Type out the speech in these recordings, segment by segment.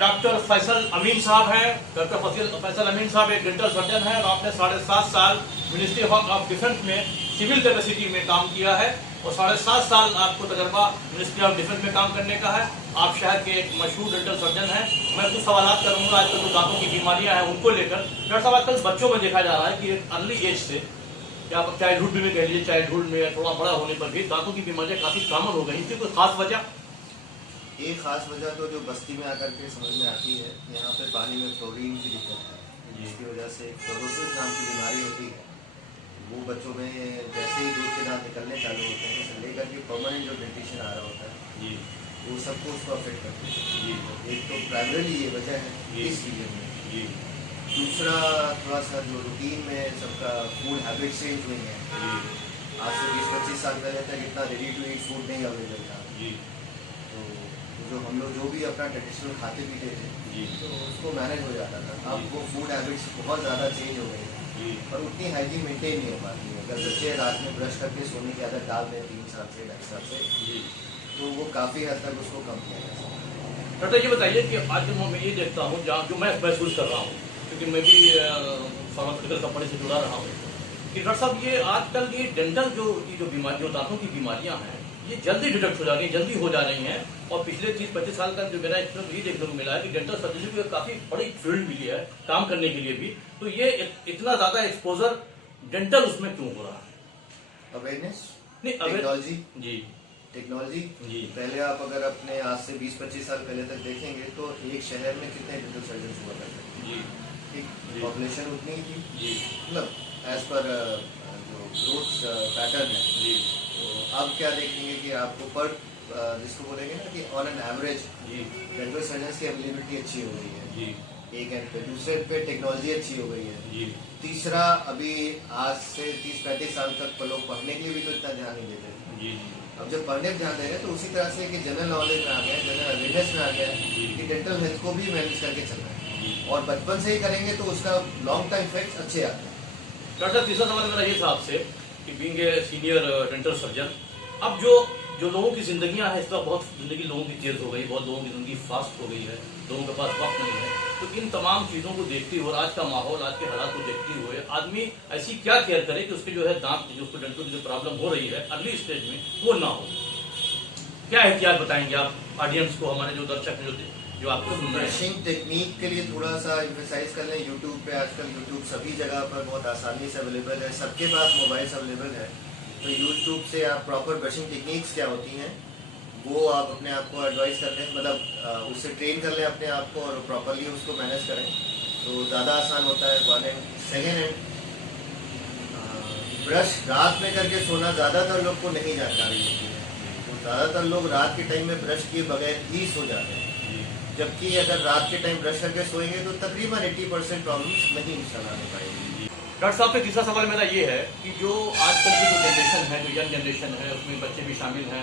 Doctor Faisal अमीन साहब हैं। Doctor Faisal अमीन साहब एक डेंटल सर्जन हैं और आपने 7.5 साल मिनिस्ट्री ऑफ डिफेंस में सिविल कैपेसिटी में काम किया है और 7.5 साल आपको तजर्बा मिनिस्ट्री ऑफ डिफेंस में काम करने का है। आप शहर के एक मशहूर डेंटल सर्जन हैं। मैं कुछ सवाल करूंगा आजकल जो दांतों की बीमारियां हैं उनको लेकर। डॉक्टर साहब, आजकल बच्चों में देखा जा रहा है कि अर्ली एज से या चाइल्डहुड में कह लीजिए, चाइल्डहुड में थोड़ा बड़ा होने पर भी दांतों की बीमारियां काफी कॉमन हो गई। इसकी कोई खास वजह? एक खास वजह तो जो बस्ती में आकर के समझ में आती है, यहाँ पे पानी में फ्लोरीन की दिक्कत है, जिसकी वजह से फ्लोरोसिस नाम की बीमारी होती है। वो बच्चों में जैसे ही दूध के दांत निकलने चालू होते हैं उससे लेकर के परमानेंट जो डेंटिशन आ रहा होता है जी, वो सबको उसको अफेक्ट करती है जी, एक तो प्राइमरी ये वजह है जी, इस रीजन में। जी, दूसरा थोड़ा सा जो रूटीन में सबका फूड हैबिट चेंज हुई है। जी, आज से 20-25 साल पहले तक इतना रेडी टू ईट फूड नहीं अवेलेबल था, जी, तो जो हम लोग जो भी अपना ट्रेडिशनल खाते पीते थे जी, तो उसको मैनेज हो जाता था। अब जी। वो फूड हैबिट्स बहुत ज़्यादा चेंज हो गई है जी, और उतनी हाइजीन मेंटेन नहीं हो पाती है। अगर बच्चे रात में ब्रश करके सोने की आदत डाल दें 3 साल से 2.5 साल से, जी। तो वो काफ़ी हद तक उसको कम किया जा सकता है। डॉक्टर ये बताइए कि आज मैं ये देखता हूँ जहाँ जो मैं महसूस कर रहा हूँ, क्योंकि मैं भी फार्मास्यूटिकल कंपनी से जुड़ा रहा हूँ, कि डॉक्टर साहब ये आजकल ये डेंटल जो बीमारी, जो दांतों की बीमारियां हैं, ये जल्दी डिटेक्ट हो जा रही हैं, जल्दी हो जा रही हैं। और पिछले 30-25 साल का जो मेरा एक्सपीरियंस ये देखने को मिला है कि डेंटल सर्जरी को काफी बड़ी फील्ड मिली है काम करने के लिए भी। तो ये इतना ज्यादा एक्सपोजर डेंटल उसमें क्यों हो रहा है? अवेयरनेस, नहीं, टेक्नोलॉजी जी, टेक्नोलॉजी जी, पहले आप अगर अपने आज से 20-25 साल पहले तक देखेंगे तो एक शहर में कितने डेंटल सर्जन हुआ करते थे। जी, ठीक, जी। पॉपुलेशन उतनी ही थी, जी, मतलब एज पर जो ग्रोथ पैटर्न है। जी, तो अब क्या देखेंगे कि आपको पर जिसको बोलेंगे ना कि ऑन एन एवरेज जी, डेंटल सर्जन की अवेलेबिलिटी अच्छी हो गई है जी, एक एंड पे। दूसरे पे टेक्नोलॉजी अच्छी हो गई है। जी, तीसरा, अभी आज से 30-35 साल तक लोग पढ़ने के लिए भी तो इतना ध्यान नहीं देते थे। जी, अब जब पढ़ने पर ध्यान दे रहे हैं तो उसी तरह से कि जनरल नॉलेज में आ गया, जनरल अवेयरनेस में आ गया कि डेंटल हेल्थ को भी मैनेज करके चलना है और बचपन से ही करेंगे तो उसका लॉन्ग टर्म इफेक्ट अच्छे आते हैं। डॉक्टर तीसरा सवाल मेरा ये था आपसे कि being a senior dental surgeon, अब जो लोगों की जिंदगियां हैं, इस वक्त बहुत जिंदगी लोगों की तेज हो गई, बहुत लोगों की जिंदगी फास्ट हो गई है, लोगों के पास वक्त नहीं है। तो इन तमाम चीज़ों को देखते हुए, आज का माहौल, आज के हालात को देखते हुए आदमी ऐसी क्या केयर करे कि उसके जो है दांत, जो उसको डेंटल की जो प्रॉब्लम हो रही है अर्ली स्टेज में, वो ना हो? क्या एहतियात बताएंगे आप ऑडियंस को, हमारे जो दर्शक हैं जो आपको सुन रहे हैं? ब्रशिंग टेक्निक के लिए थोड़ा सा एम्फेसाइज कर लें। यूट्यूब पे आजकल यूट्यूब सभी जगह पर बहुत आसानी से अवेलेबल है, सबके पास मोबाइल्स अवेलेबल है। तो यूट्यूब से आप प्रॉपर ब्रशिंग टेक्निक्स क्या होती हैं वो आप अपने आप को एडवाइस कर लें, मतलब उससे ट्रेन कर लें अपने आप को और प्रॉपरली उसको मैनेज करें तो ज़्यादा आसान होता है। One and second and brush रात में करके सोना ज़्यादातर लोग को नहीं जानकारी होती है। तो ज़्यादातर लोग रात के टाइम में ब्रश किए बगैर ही सो जाते हैं, जबकि अगर रात के टाइम ब्रश करके सोएंगे तो तकरीबन 80% प्रॉब्लम्स नहीं इंशाल्लाह हो पाएगी। डॉक्टर साहब से तीसरा सवाल मेरा ये है कि जो आजकल की जो जनरेशन है, जो यंग जनरेशन है, उसमें बच्चे भी शामिल हैं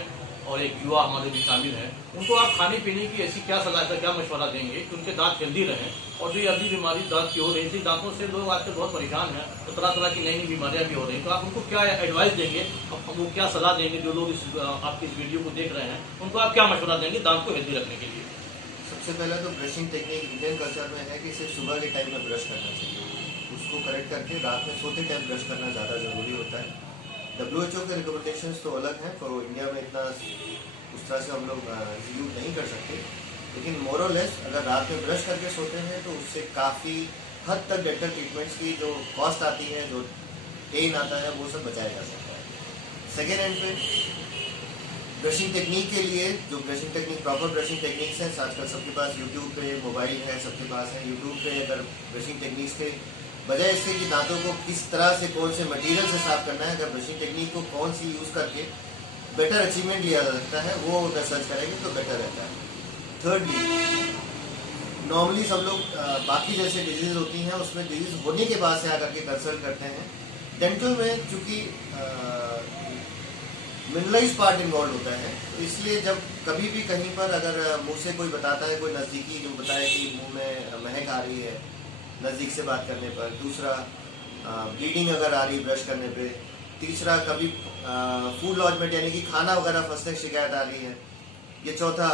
और एक युवा हमारे भी शामिल हैं, उनको आप खाने पीने की ऐसी क्या सलाह, क्या मशवरा देंगे कि उनके दांत हेल्दी रहें और जो ये अर्ली बीमारी दांत की हो रही थी, दांतों से लोग आजकल बहुत परेशान हैं, तो तरह तरह की नई नई बीमारियां भी हो रही हैं, तो आप उनको क्या एडवाइस देंगे, वो क्या सलाह देंगे? जो लोग आपकी इस वीडियो को देख रहे हैं उनको आप क्या मशवरा देंगे दांत को हेल्दी रखने के लिए? सबसे पहला तो ब्रशिंग टेक्निक इंडियन कल्चर में है कि सिर्फ सुबह के टाइम में ब्रश करना चाहिए, उसको करेक्ट करके रात में सोते टाइम ब्रश करना ज़्यादा ज़रूरी होता है। WHO के रिकमेंडेशंस तो अलग हैं, तो इंडिया में इतना उस तरह से हम लोग यूज नहीं कर सकते, लेकिन मोर और लेस अगर रात में ब्रश करके सोते हैं तो उससे काफ़ी हद तक डेंटल ट्रीटमेंट्स की जो कॉस्ट आती है, जो पेन आता है, वो सब बचाया जा सकता है। सेकेंड एंड पे ब्रशिंग टेक्निक के लिए जो brushing technique proper brushing techniques हैं, आजकल सबके पास यूट्यूब पे मोबाइल है, सबके पास है। यूट्यूब पे अगर ब्रशिंग टेक्निक्स के बजाय इसके कि दांतों को किस तरह से कौन से मटेरियल से साफ करना है, अगर ब्रशिंग टेक्निक को कौन सी यूज़ करके बेटर अचीवमेंट लिया जा सकता है, वो अगर सर्च करेंगे तो बेटर रहता है। थर्डली, नॉर्मली सब लोग बाकी जैसे डिजीज होती हैं उसमें डिजीज होने के बाद से आकर के कंसल्ट करते हैं। डेंटल में चूँकि मिनरलाइज पार्ट इन्वॉल्व होता है, तो इसलिए जब कभी भी कहीं पर अगर मुंह से कोई बताता है, कोई नज़दीकी जो बताए कि मुंह में महक आ रही है नज़दीक से बात करने पर, दूसरा ब्लीडिंग अगर आ रही ब्रश करने पे, तीसरा कभी फूड लॉजमेंट यानी कि खाना वगैरह फंसने की शिकायत आ रही है। ये चौथा,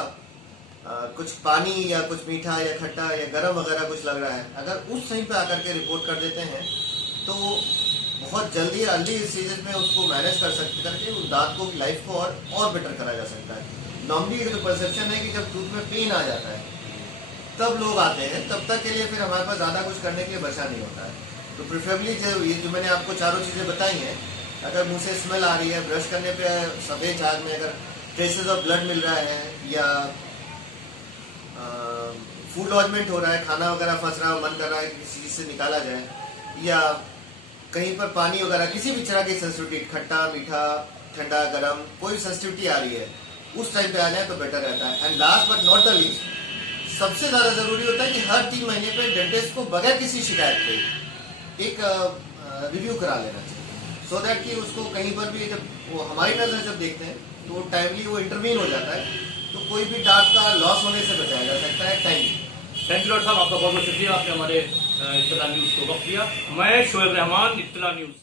कुछ पानी या कुछ मीठा या खट्टा या गर्म वगैरह कुछ लग रहा है, अगर उस सही पे आकर के रिपोर्ट कर देते हैं तो बहुत जल्दी अर्ली स्टेजेस में उसको मैनेज कर सकते करके उस दांत को लाइफ को और बेटर करा जा सकता है। नॉर्मली जो परसेप्शन है कि जब टूथ में पेन आ जाता है तब लोग आते हैं, तब तक के लिए फिर हमारे पास ज़्यादा कुछ करने के लिए बचा नहीं होता है। तो प्रिफरेबली ये जो मैंने आपको चारों चीज़ें बताई हैं, अगर मुंह से स्मेल आ रही है, ब्रश करने पे सफ़ेद झाग में अगर ट्रेसेस ऑफ ब्लड मिल रहा है, या फूड लॉजमेंट हो रहा है, खाना वगैरह फंस रहा है, मन कर रहा है कि किसी चीज़ से निकाला जाए, या कहीं पर पानी वगैरह किसी भी तरह की सेंसिटिविटी, खट्टा मीठा ठंडा गर्म कोई सेंसिटिविटी आ रही है, उस टाइम पे आ जाए तो बेटर रहता है। And last but not the least, सबसे ज़्यादा ज़रूरी होता है कि हर 3 महीने पे डेंटिस्ट को बगैर किसी शिकायत के एक रिव्यू करा लेना चाहिए, सो दैट कि उसको कहीं पर भी जब वो हमारी नज़र जब देखते हैं तो टाइमली वो इंटरवीन हो जाता है, तो कोई भी दांत का लॉस होने से बचाया जा सकता है टाइमली। थैंक यू डॉक्टर साहब, आपका बहुत बहुत शुक्रिया, आपने हमारे इत्तला न्यूज़ को वक्त दिया। मैं शोएब रहमान, इत्तला न्यूज़।